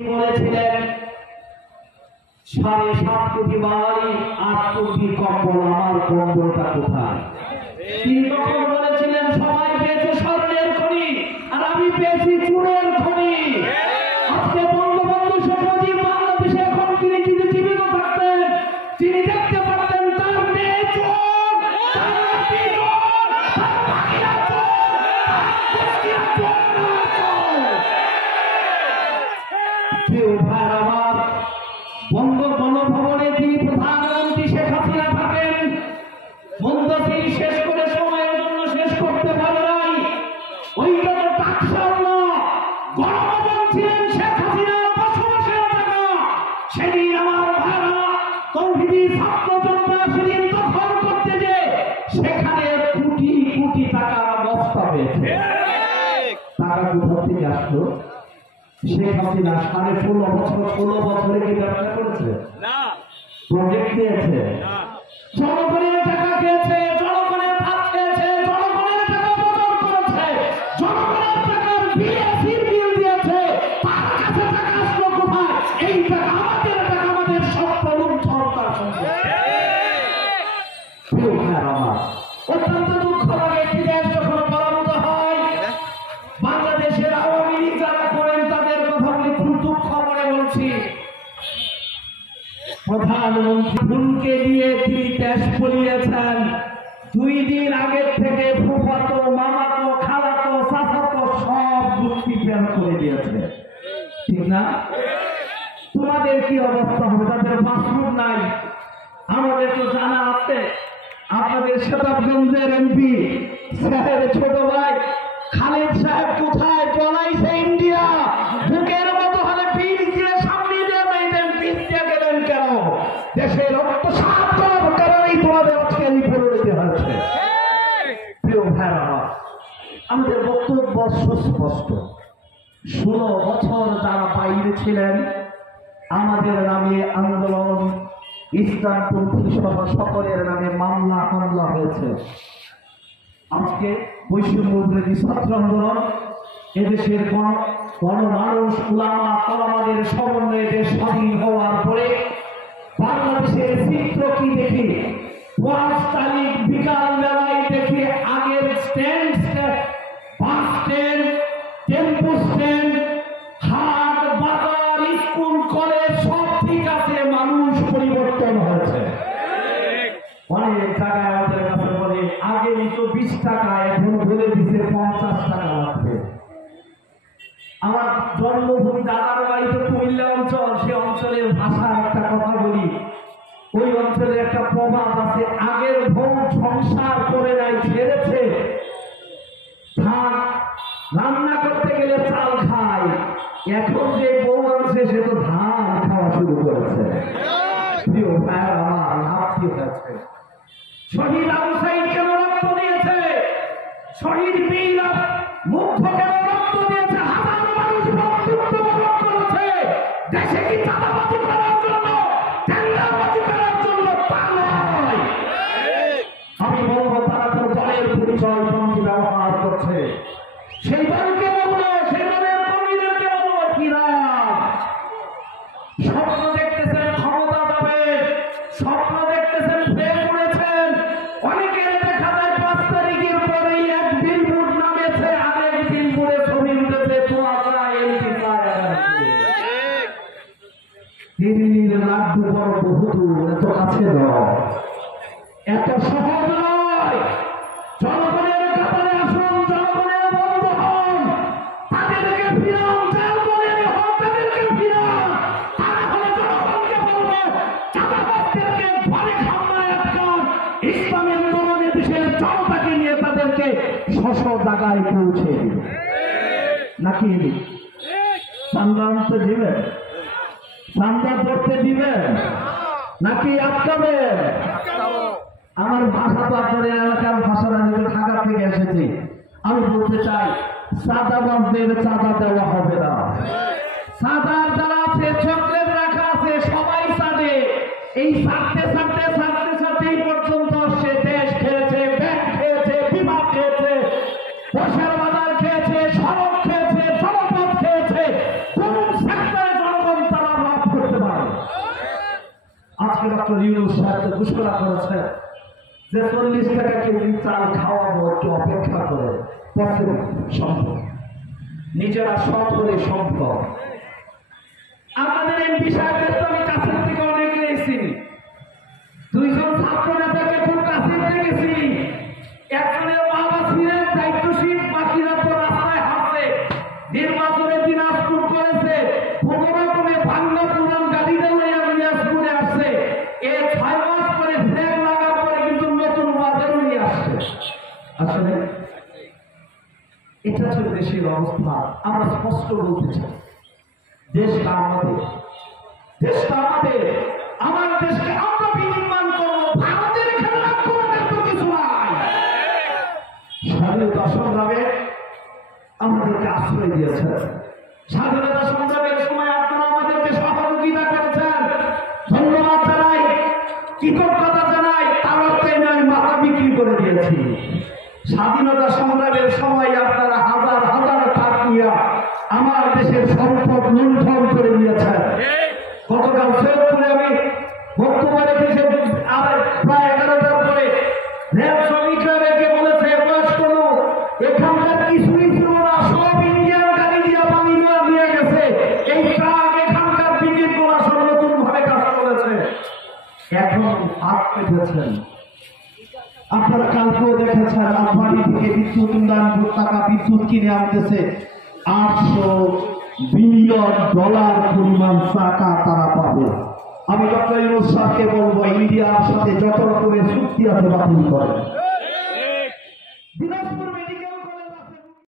বলেছিলেন 7.5 কোটি বাঙালি 8 কোটি কম্বল, আমার কম্বলটা কোথায়? তিনি তখন বলেছিলেন সবাই পেয়েছে স্বর্ণের খনি আর আমি পেয়েছি চুনের খনি। আজকে বঙ্গবন্ধু শেখ মুজিব বাংলাদেশে এখন তিনি যদি জীবিত থাকতেন তিনি দেখতে পারতেন তার মেয়ে চোর, তার নাতি চোর, তার বাকিরা চোর, তার কুষ্টিয়া চোর। প্রিয় ভাইরা আমার, বঙ্গভবনে যিনি প্রধানমন্ত্রী শেখ হাসিনা থাকেন, মন্ত্রী শেষ করে সময়ের জন্য শেষ করতে পারে নাই। ওইটা তো টাকসাল না, গণভবন ছিলেন শেখ হাসিনার বসবাসের টাকা। সেদিন আমার ভাইরা তৌহিদি ছাত্র জনতা সেদিন দখল করতে যে সেখানে কোটি কোটি টাকার বস্তা পেয়েছে। টাকা কোথা থেকে আসলো? শেখ হাসিনা 16 বছরে কি ব্যবসা করেছে? না। প্রজেক্ট দিয়েছে? জনগণের টাকা খেয়েছে, জনগণের ভাত খেয়েছে, জনগণের টাকা বদল করেছে, জনগণের টাকার বিএসির বিল দিয়েছে। তার কাছে টাকা আসলো কোথায়? এই টাকা আমাদের টাকা, আমাদের স্বপ্ন সরকার সম্পত্তি। প্রিয় ভাইরা আমার, অত্যন্ত দুঃখ লাগে একটি দেশ যখন পরাভূত হয়। বাংলাদেশের আওয়ামী লীগ যারা করেন তাদের কথা বলে খুব দুঃখ করে বলছি। প্রধানমন্ত্রী ভুলকে দিয়ে তিনি দেশ পড়িয়েছেন। 2 দিন আগের থেকে ফুফাতো, মামাতো, খালাতো, চাচাতো সব দুঃখী প্রেরণ করে দিয়েছে, ঠিক না? তোমাদের কি অবস্থা হবে? তাদের পাসপোর্ট নাই। আমাদের তো জানা আছে, আপনাদের শতাবগঞ্জের এমপি সাহেব ছোট ভাই খালেদ সাহেব কোথায়? পলাইছে ইন্ডিয়া। বুকের মতো হলে পিঠ দিয়ে সামনে দিয়ে নেইলেন, পিঠ দিয়ে গেলেন কেন? দেশের রক্ত সার্থক কারণেই তোমাদের আজকে এই পরিণতি হয়েছে। প্রিয় ভাইরা, আমাদের বক্তব্য সুস্পষ্ট। 16 বছর যারা বাইরে ছিলেন, আমাদের নামে আন্দোলন, ইসলামপন্থী সহ সকলের নামে মামলা হামলা হয়েছে। আজকে বৈষম্য বিরোধী ছাত্র আন্দোলন, এদেশের গণমানুষ উলামা কলামাদের সমন্বয়ে দেশ স্বাধীন হওয়ার পরে বাংলাদেশের চিত্র কি দেখি? 5 তারিখ বিকাল বেলায় দেখি আগের stand, bus stand, tempo stand, হাট বাজার, স্কুল কলেজ সব ঠিক আছে, মানুষ পরিবর্তন হয়েছে। অনেক জায়গায় আমাদের কাছে বলে আগে তো 20 টাকা, এখন বলে দিচ্ছে 50 টাকা লাগবে। আমার জন্মভূমি দাদার বাড়িতে কুমিল্লা অঞ্চল, সে অঞ্চলের ভাষার একটা কথা বলি। ওই অঞ্চলে একটা প্রবাদ আছে, আগের বউ সংসার করে নাই, ছেড়েছে ধান রান্না করতে গেলে চাল খায়, এখন যে বউ আছে সে তো ধান খাওয়া শুরু করেছে। প্রিয় ভাইরা আমার, লাভ কি হয়েছে? শহীদ আবু সাইদ কেন রক্ত দিয়েছে? শহীদ বীর মুগ্ধ কেন রক্ত দিয়েছে? হাজারো মানুষ রক্ত করেছে। দেশে কি চাঁদাবাজি করার জন্য, টেন্ডারবাজি করার জন্য? তা নয়। আমি বলবো তারা তো দলের পরিচয় পন্থী ব্যবহার করছে। সেই দলকে বলবো, সেই দলের কর্মীদেরকে বলবো, কিরা স্বপ্ন দেখতেছেন ক্ষমতা যাবে, স্বপ্ন দেখতেছেন ফেল করেছেন। অনেকের দেখা যায় 5 তারিখের পরে এক বিলবোর্ড নামেছে, আরেক বিলবোর্ডে ছবি উঠেছে দিল্লির লাড্ডু বড় বহুদূর, এত কাছে দাও, এত সহজ নয়। জনগণের কাতারে আসুন, জনগণের বন্ধু হন, তাদেরকে ফিরান, যার দলের হন তাদেরকে ফিরান। তারা হলে জনগণকে বলবে চাঁদাবাজদেরকে ঘরে খামায় আটকান, ইসলামের দলনে দেশের জনতাকে নিয়ে তাদেরকে স্ব জায়গায় পৌঁছে দিবে। নাকি চান্দা আনতে দিবেন? চান্দা করতে দিবেন নাকি আটকাবেন? আমার ভাষা তো আপনাদের এলাকার ভাষা না, ঢাকা থেকে এসেছি। আমি বলতে চাই চাঁদাবাজদের চাঁদা দেওয়া হবে না। চাঁদা যারা আছে, চকলেট রাখা আছে, সবাই চাঁদে। এই ছাড়তে ছাড়তে ছাড়তে ছাড়তে এই পর্যন্ত সে দেশ খেয়েছে, ব্যাংক খেয়েছে, বিমা খেয়েছে, বসার বাজার খেয়েছে, সড়ক খেয়েছে, জনপথ খেয়েছে। কোন সেক্টরে ডক্টর ইউনূস সাহেব ঘোষণা করেছেন যে 40 টাকা কেজি চাল খাওয়াবো, একটু অপেক্ষা করে, পসিবল, সম্ভব, নিজেরা সব করে সম্ভব। আমাদের এমপি সাহেবদের তো আমি কাছের থেকে অনেকে চিনি, 2 জন ছাত্র নেতাকে খুব কাছের থেকে চিনি। একজনের বাবা ছিলেন দায়িত্বশীল, বাকিরা তো রাস্তায় হাঁটছে, নির্বাচনে দিনাজপুর করেছে, কোনো রকমে বাংলা পুরান গাড়িতে লইয়া দিনাজপুরে আসছে। 6 মাস পরে ফ্ল্যাগ লাগার পরে কিন্তু নতুন বাজারও নিয়ে আসছে। আসলে এটা হচ্ছে দেশের অবস্থা। আমরা স্পষ্ট বলতে চাই, দেশটা আমাদের, দেশটা আমাদের, আমার দেশকে আমরা বিনির্মাণ করবো। ভারতের খেলা করতে তো কিছু নাই। স্বাধীনতা সংগ্রামে আমাদেরকে আশ্রয় দিয়েছেন, স্বাধীনতা সংগ্রামের সময় আপনারা আমাদেরকে সহযোগিতা করেছেন, ধন্যবাদ জানাই, কৃতজ্ঞতা জানাই। তার অর্থে নয় মাথা বিক্রি করে দিয়েছি। স্বাধীনতা সংগ্রামের সময় আপনারা হাজার হাজার টাকা আমার দেশের সম্পদ লুণ্ঠন করে দিয়েছেন। গতকাল সৈয়দপুরে আমি বক্তব্য রেখেছি, প্রায় 11টার পরে র্যাব শ্রমিকরা রেখে বলেছে, বয়স্ক লোক এখানকার কিছুই ছিল না, সব ইন্ডিয়ান গাড়ি দিয়ে পানি নিয়ে গেছে। এই ট্রাক এখানকার বিদ্যুৎ গোলা সব নতুন ভাবে কাজ করেছে। এখন হাত পেতেছেন। আপনারা কালকেও দেখেছেন, আম্বানি থেকে বিদ্যুৎ উন্নয়ন বোর্ড টাকা বিদ্যুৎ কিনে আনতেছে, $800 বিলিয়ন পরিমাণ টাকা তারা পাবে। আমি ডক্টর ইউনূস সাহেবকে বলবো, ইন্ডিয়ার সাথে যত রকমের চুক্তি আছে বাতিল করেন।